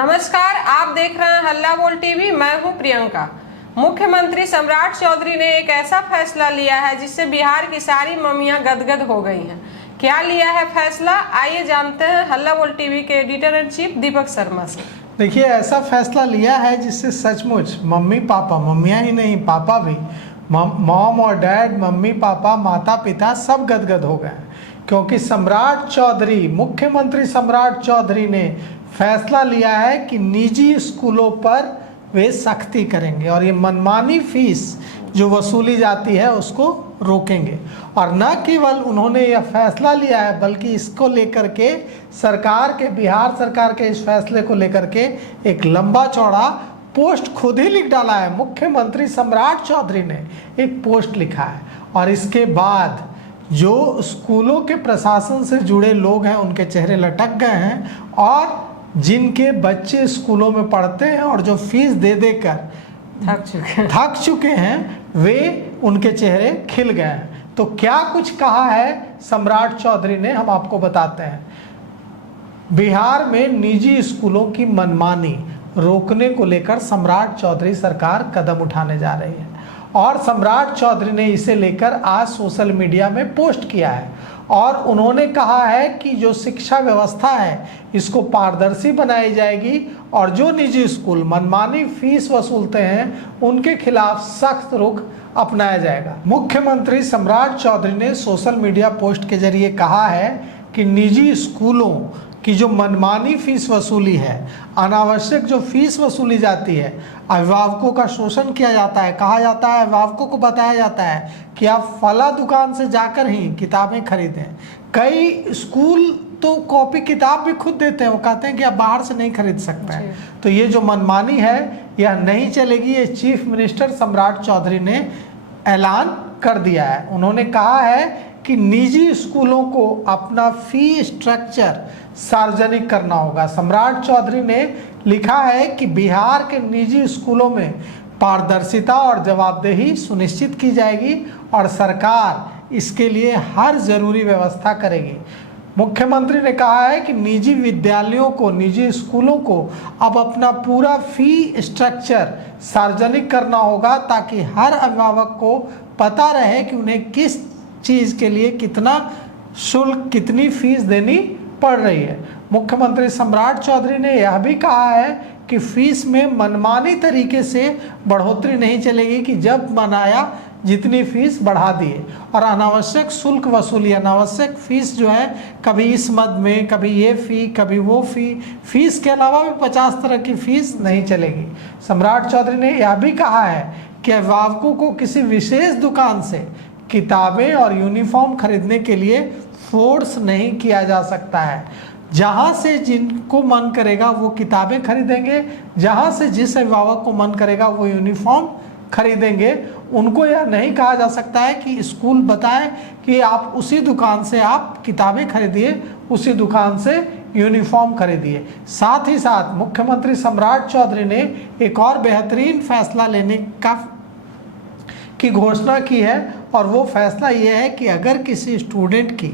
नमस्कार, आप देख रहे हैं हल्ला बोल टीवी। मैं हूं प्रियंका। मुख्यमंत्री सम्राट चौधरी ने एक ऐसा फैसला लिया है जिससे बिहार की सारी मम्मियां गदगद हो गई हैं। क्या लिया है फैसला, आइए जानते हैं हल्ला बोल टीवी के editor in chief Deepak Sharma से। देखिए, ऐसा फैसला लिया है जिससे सचमुच मम्मी पापा, मम्मियाँ ही नहीं पापा भी, मॉम और डैड, मम्मी पापा, माता पिता सब गदगद हो गए, क्योंकि सम्राट चौधरी, मुख्यमंत्री सम्राट चौधरी ने फैसला लिया है कि निजी स्कूलों पर वे सख्ती करेंगे और ये मनमानी फीस जो वसूली जाती है उसको रोकेंगे। और न केवल उन्होंने यह फैसला लिया है बल्कि इसको लेकर के बिहार सरकार के इस फैसले को लेकर के एक लंबा चौड़ा पोस्ट खुद ही लिख डाला है। मुख्यमंत्री सम्राट चौधरी ने एक पोस्ट लिखा है और इसके बाद जो स्कूलों के प्रशासन से जुड़े लोग हैं उनके चेहरे लटक गए हैं और जिनके बच्चे स्कूलों में पढ़ते हैं और जो फीस दे देकर थक चुके हैं वे उनके चेहरे खिल गए हैं। तो क्या कुछ कहा है सम्राट चौधरी ने, हम आपको बताते हैं। बिहार में निजी स्कूलों की मनमानी रोकने को लेकर सम्राट चौधरी सरकार कदम उठाने जा रही है और सम्राट चौधरी ने इसे लेकर आज सोशल मीडिया में पोस्ट किया है और उन्होंने कहा है कि जो शिक्षा व्यवस्था है इसको पारदर्शी बनाई जाएगी और जो निजी स्कूल मनमानी फीस वसूलते हैं उनके खिलाफ सख्त रुख अपनाया जाएगा। मुख्यमंत्री सम्राट चौधरी ने सोशल मीडिया पोस्ट के जरिए कहा है कि निजी स्कूलों की जो मनमानी फीस वसूली है, अनावश्यक जो फीस वसूली जाती है, अभिभावकों का शोषण किया जाता है। कहा जाता है, अभिभावकों को बताया जाता है कि आप फला दुकान से जाकर ही किताबें खरीदें। कई स्कूल तो कॉपी किताब भी खुद देते हैं, वो कहते हैं कि आप बाहर से नहीं खरीद सकते हैं। तो ये जो मनमानी है यह नहीं चलेगी, ये चीफ मिनिस्टर सम्राट चौधरी ने ऐलान कर दिया है। उन्होंने कहा है कि निजी स्कूलों को अपना फी स्ट्रक्चर सार्वजनिक करना होगा। सम्राट चौधरी ने लिखा है कि बिहार के निजी स्कूलों में पारदर्शिता और जवाबदेही सुनिश्चित की जाएगी और सरकार इसके लिए हर जरूरी व्यवस्था करेगी। मुख्यमंत्री ने कहा है कि निजी विद्यालयों को, निजी स्कूलों को अब अपना पूरा फी स्ट्रक्चर सार्वजनिक करना होगा ताकि हर अभिभावक को पता रहे कि उन्हें किस चीज़ के लिए कितना शुल्क, कितनी फीस देनी पड़ रही है। मुख्यमंत्री सम्राट चौधरी ने यह भी कहा है कि फीस में मनमानी तरीके से बढ़ोतरी नहीं चलेगी कि जब मन आया जितनी फीस बढ़ा दिए और अनावश्यक शुल्क वसूली, अनावश्यक फीस जो है कभी इस मद में, कभी ये फ़ी, कभी वो फीस के अलावा भी 50 तरह की फीस नहीं चलेगी। सम्राट चौधरी ने यह भी कहा है कि अभिभावकों को किसी विशेष दुकान से किताबें और यूनिफॉर्म खरीदने के लिए फोर्स नहीं किया जा सकता है। जहाँ से जिनको मन करेगा वो किताबें खरीदेंगे, जहाँ से जिस अभिभावक को मन करेगा वो यूनिफॉर्म खरीदेंगे। उनको यह नहीं कहा जा सकता है कि स्कूल बताएं कि आप उसी दुकान से आप किताबें खरीदिए, उसी दुकान से यूनिफॉर्म खरीदिए। साथ ही साथ मुख्यमंत्री सम्राट चौधरी ने एक और बेहतरीन फैसला लेने की घोषणा की है और वो फैसला ये है कि अगर किसी स्टूडेंट की,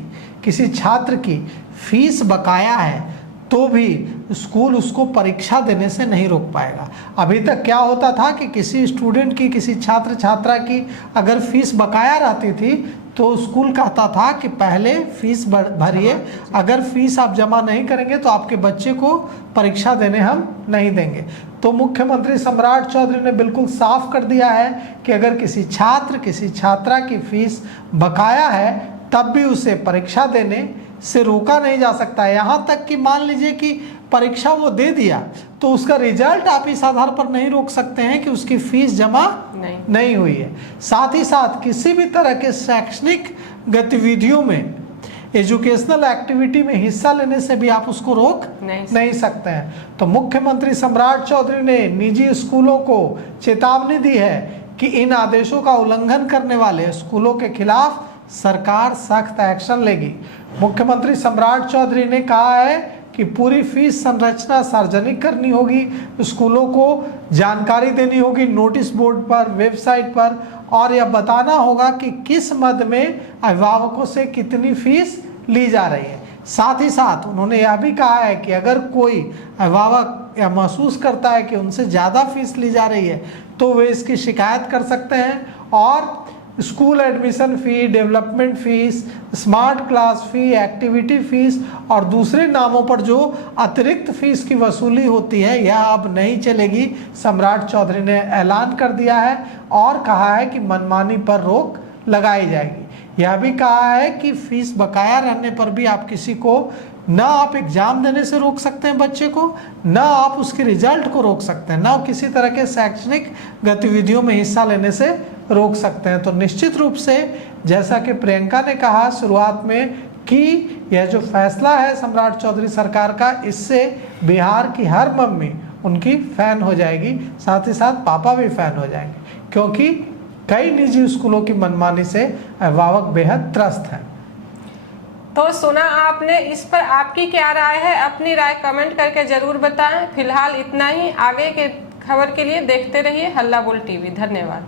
किसी छात्र की फीस बकाया है तो भी स्कूल उसको परीक्षा देने से नहीं रोक पाएगा। अभी तक क्या होता था कि किसी स्टूडेंट की, किसी छात्र छात्रा की अगर फीस बकाया रहती थी तो स्कूल कहता था कि पहले फीस भरिए, अगर फीस आप जमा नहीं करेंगे तो आपके बच्चे को परीक्षा देने हम नहीं देंगे। तो मुख्यमंत्री सम्राट चौधरी ने बिल्कुल साफ कर दिया है कि अगर किसी छात्र, किसी छात्रा की फीस बकाया है तब भी उसे परीक्षा देने से रोका नहीं जा सकता है। यहाँ तक कि मान लीजिए कि परीक्षा वो दे दिया तो उसका रिजल्ट आप इस आधार पर नहीं रोक सकते हैं कि उसकी फीस जमा नहीं हुई है। साथ ही साथ किसी भी तरह के शैक्षणिक गतिविधियों में, एजुकेशनल एक्टिविटी में हिस्सा लेने से भी आप उसको रोक नहीं सकते हैं। तो मुख्यमंत्री सम्राट चौधरी ने निजी स्कूलों को चेतावनी दी है कि इन आदेशों का उल्लंघन करने वाले स्कूलों के खिलाफ सरकार सख्त एक्शन लेगी। मुख्यमंत्री सम्राट चौधरी ने कहा है कि पूरी फीस संरचना सार्वजनिक करनी होगी, स्कूलों को जानकारी देनी होगी नोटिस बोर्ड पर, वेबसाइट पर, और यह बताना होगा कि किस मद में अभिभावकों से कितनी फीस ली जा रही है। साथ ही साथ उन्होंने यह भी कहा है कि अगर कोई अभिभावक या महसूस करता है कि उनसे ज़्यादा फीस ली जा रही है तो वे इसकी शिकायत कर सकते हैं और school admission fee, development fees, smart class fee, activity fees और दूसरे नामों पर जो अतिरिक्त फ़ीस की वसूली होती है यह अब नहीं चलेगी। सम्राट चौधरी ने ऐलान कर दिया है और कहा है कि मनमानी पर रोक लगाई जाएगी। यह भी कहा है कि फ़ीस बकाया रहने पर भी आप किसी को ना आप एग्ज़ाम देने से रोक सकते हैं बच्चे को, ना आप उसके रिजल्ट को रोक सकते हैं, ना किसी तरह के शैक्षणिक गतिविधियों में हिस्सा लेने से रोक सकते हैं। तो निश्चित रूप से जैसा कि प्रियंका ने कहा शुरुआत में कि यह जो फैसला है सम्राट चौधरी सरकार का, इससे बिहार की हर मम्मी उनकी फ़ैन हो जाएगी, साथ ही साथ पापा भी फ़ैन हो जाएंगे, क्योंकि कई निजी स्कूलों की मनमानी से अभिभावक बेहद त्रस्त हैं। तो सुना आपने, इस पर आपकी क्या राय है? अपनी राय कमेंट करके जरूर बताएं। फिलहाल इतना ही। आगे के खबर के लिए देखते रहिए हल्ला बोल टीवी। धन्यवाद।